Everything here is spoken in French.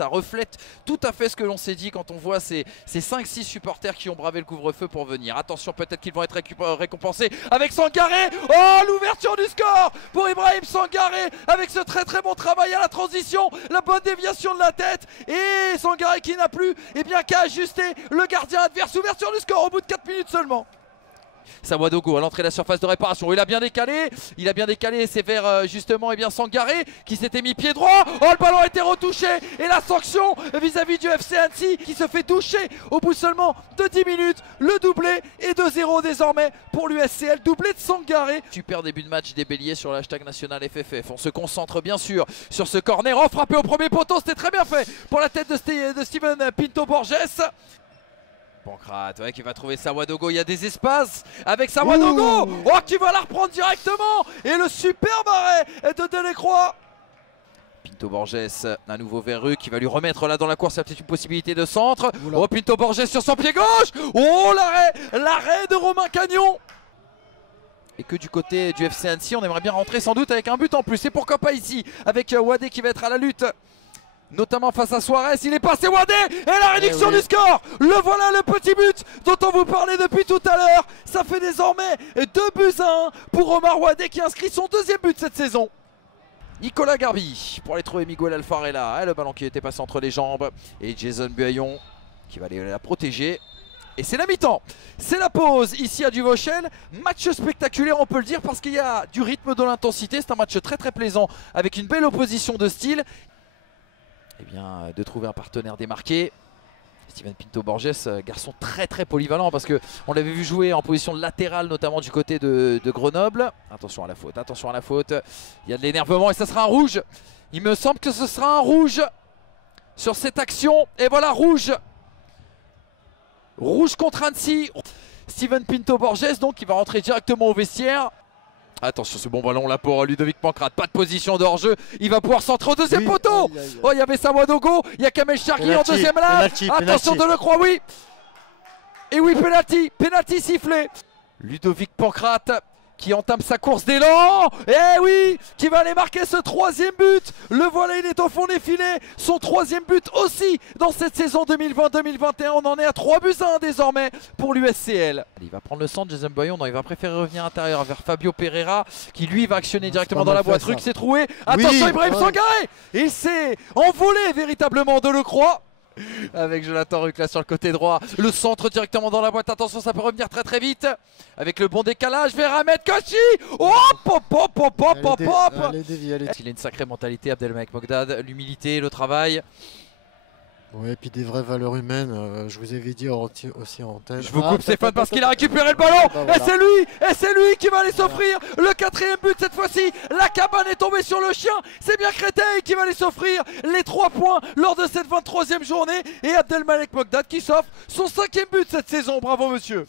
ça reflète tout à fait ce que l'on s'est dit quand on voit ces 5-6 supporters qui ont bravé le couvre-feu pour venir. Attention, peut-être qu'ils vont être récompensés avec Sangaré. Oh, l'ouverture du score pour Ibrahim Sangaré avec ce très très bon travail à la transition, la bonne déviation de la tête et Sangaré qui n'a plus qu'à ajuster le gardien adverse. Ouverture du score au bout de 4 minutes seulement. Sawadogo à l'entrée de la surface de réparation, il a bien décalé, c'est vers justement Sangaré qui s'était mis pied droit. Oh, le ballon a été retouché et la sanction vis-à-vis du FC Annecy qui se fait toucher au bout seulement de 10 minutes. Le doublé est 2-0 désormais pour l'USCL, doublé de Sangaré. Super début de match des Béliers sur le hashtag national FFF. On se concentre bien sûr sur ce corner. Oh, frappé au premier poteau, c'était très bien fait pour la tête de Steven Pinto Borges. Pancrate qui va trouver Sawadogo, il y a des espaces avec Sawadogo qui va la reprendre directement et le superbe arrêt de Delecroix. Pinto Borges à nouveau vers eux qui va lui remettre là dans la course, il y a peut-être une possibilité de centre. Oh, Pinto Borges sur son pied gauche. Oh, l'arrêt de Romain Cagnon. Et que du côté du FC Annecy on aimerait bien rentrer sans doute avec un but en plus, et pourquoi pas ici avec Wadé qui va être à la lutte notamment face à Suarez. Il est passé Wadé et la réduction du score. Le voilà, le petit but dont on vous parlait depuis tout à l'heure. Ça fait désormais 2-1 pour Omar Wadé qui inscrit son deuxième but cette saison. Nicolas Garbi pour aller trouver Miguel Alfarella. Le ballon qui était passé entre les jambes et Jason Buaillon qui va aller la protéger. Et c'est la mi-temps, c'est la pause ici à Duvauchel. Match spectaculaire on peut le dire parce qu'il y a du rythme, de l'intensité. C'est un match très très plaisant avec une belle opposition de style. De trouver un partenaire démarqué. Steven Pinto Borges, garçon très très polyvalent parce qu'on l'avait vu jouer en position latérale notamment du côté de Grenoble. Attention à la faute, attention à la faute. Il y a de l'énervement et ça sera un rouge. Il me semble que ce sera un rouge sur cette action. Et voilà, rouge. Rouge contre Annecy. Steven Pinto Borges donc qui va rentrer directement au vestiaire. Attention, ce bon ballon là pour Ludovic Pancrate, pas de position de hors-jeu, il va pouvoir centrer au deuxième poteau. Oh, il y avait Sawadogo, il y a Kamel Chargui en deuxième lame. Attention Delecroix, oui. Et oui, penalty sifflé. Ludovic Pancrate qui entame sa course d'élan. Et oui, qui va aller marquer ce troisième but. Le voilà, il est au fond des filets. Son troisième but aussi dans cette saison 2020-2021. On en est à 3-1 désormais pour l'USCL. Il va prendre le centre, Jason Buaillon. Non, il va préférer revenir à l'intérieur vers Fabio Pereira qui lui va actionner directement dans la boîte. Truc s'est troué. Attention, Ibrahim Sangaré. Il s'est envolé véritablement Delecroix. Avec Jonathan Ruc là sur le côté droit, le centre directement dans la boîte. Attention, ça peut revenir très très vite avec le bon décalage vers Ahmed Kochi. Oh, il a une sacrée mentalité, Abdelmalek Mogdad, l'humilité, le travail. Ouais, et puis des vraies valeurs humaines, je vous avais dit aussi en tête. Je vous coupe Stéphane parce qu'il a récupéré le ballon. Voilà. Et c'est lui qui va aller s'offrir le quatrième but cette fois-ci. La cabane est tombée sur le chien. C'est bien Créteil qui va aller s'offrir les 3 points lors de cette 23e journée. Et Abdelmalek Mogdad qui s'offre son 5e but cette saison. Bravo monsieur.